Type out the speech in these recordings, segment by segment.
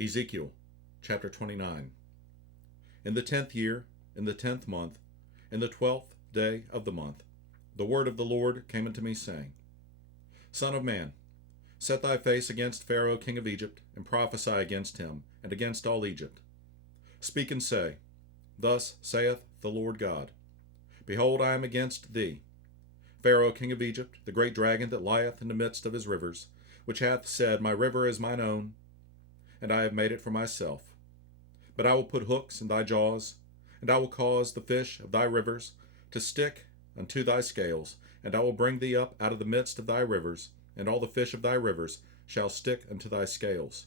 Ezekiel chapter 29. In the 10th year, in the 10th month, in the 12th day of the month, the word of the Lord came unto me, saying, Son of man, set thy face against Pharaoh king of Egypt, and prophesy against him, and against all Egypt. Speak and say, Thus saith the Lord God, Behold, I am against thee, Pharaoh king of Egypt, the great dragon that lieth in the midst of his rivers, which hath said, My river is mine own, and I have made it for myself. But I will put hooks in thy jaws, and I will cause the fish of thy rivers to stick unto thy scales, and I will bring thee up out of the midst of thy rivers, and all the fish of thy rivers shall stick unto thy scales.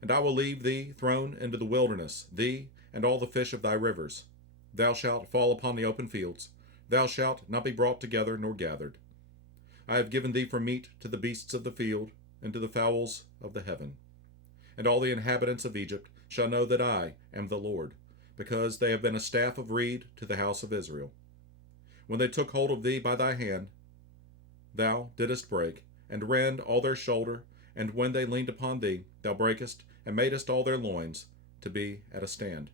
And I will leave thee thrown into the wilderness, thee and all the fish of thy rivers. Thou shalt fall upon the open fields, thou shalt not be brought together nor gathered. I have given thee for meat to the beasts of the field, and to the fowls of the heaven. And all the inhabitants of Egypt shall know that I am the Lord, because they have been a staff of reed to the house of Israel. When they took hold of thee by thy hand, thou didst break, and rend all their shoulder, and when they leaned upon thee, thou breakest, and madest all their loins to be at a stand.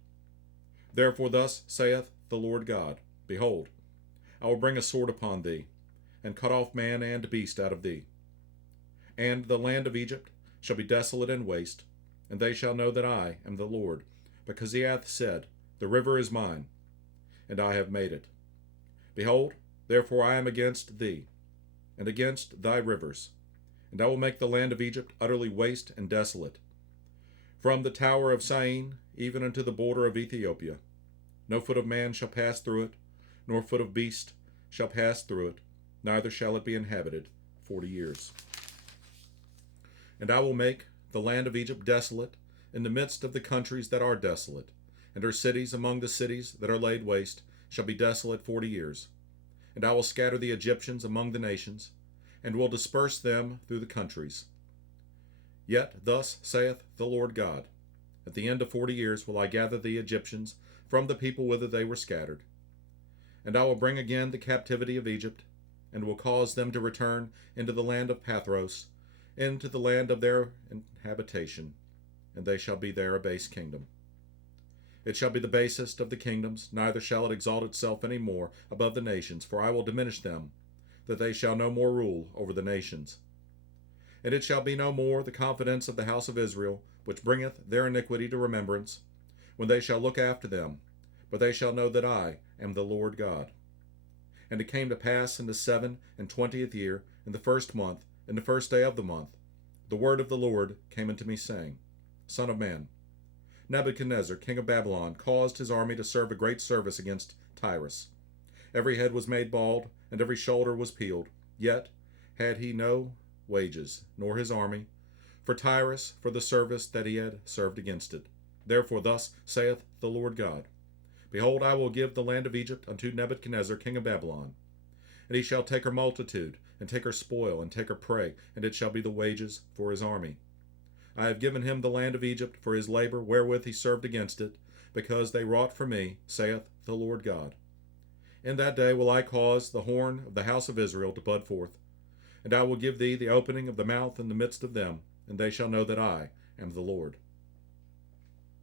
Therefore thus saith the Lord God, Behold, I will bring a sword upon thee, and cut off man and beast out of thee. And the land of Egypt shall be desolate and waste, and they shall know that I am the Lord, because he hath said, The river is mine, and I have made it. Behold, therefore I am against thee, and against thy rivers, and I will make the land of Egypt utterly waste and desolate, from the tower of Syene even unto the border of Ethiopia. No foot of man shall pass through it, nor foot of beast shall pass through it, neither shall it be inhabited 40 years. And I will make the land of Egypt desolate in the midst of the countries that are desolate, and her cities among the cities that are laid waste shall be desolate 40 years. And I will scatter the Egyptians among the nations, and will disperse them through the countries. Yet thus saith the Lord God, At the end of 40 years will I gather the Egyptians from the people whither they were scattered. And I will bring again the captivity of Egypt, and will cause them to return into the land of Pathros, into the land of their habitation, and they shall be there a base kingdom. It shall be the basest of the kingdoms, neither shall it exalt itself any more above the nations, for I will diminish them, that they shall no more rule over the nations. And it shall be no more the confidence of the house of Israel, which bringeth their iniquity to remembrance, when they shall look after them, but they shall know that I am the Lord God. And it came to pass in the 27th year, in the 1st month, in the 1st day of the month, the word of the Lord came unto me, saying, Son of man, Nebuchadnezzar, king of Babylon, caused his army to serve a great service against Tyrus. Every head was made bald, and every shoulder was peeled. Yet had he no wages, nor his army, for Tyrus, for the service that he had served against it. Therefore thus saith the Lord God, Behold, I will give the land of Egypt unto Nebuchadnezzar, king of Babylon. And he shall take her multitude, and take her spoil, and take her prey, and it shall be the wages for his army. I have given him the land of Egypt for his labor wherewith he served against it, because they wrought for me, saith the Lord God. In that day will I cause the horn of the house of Israel to bud forth, and I will give thee the opening of the mouth in the midst of them, and they shall know that I am the Lord.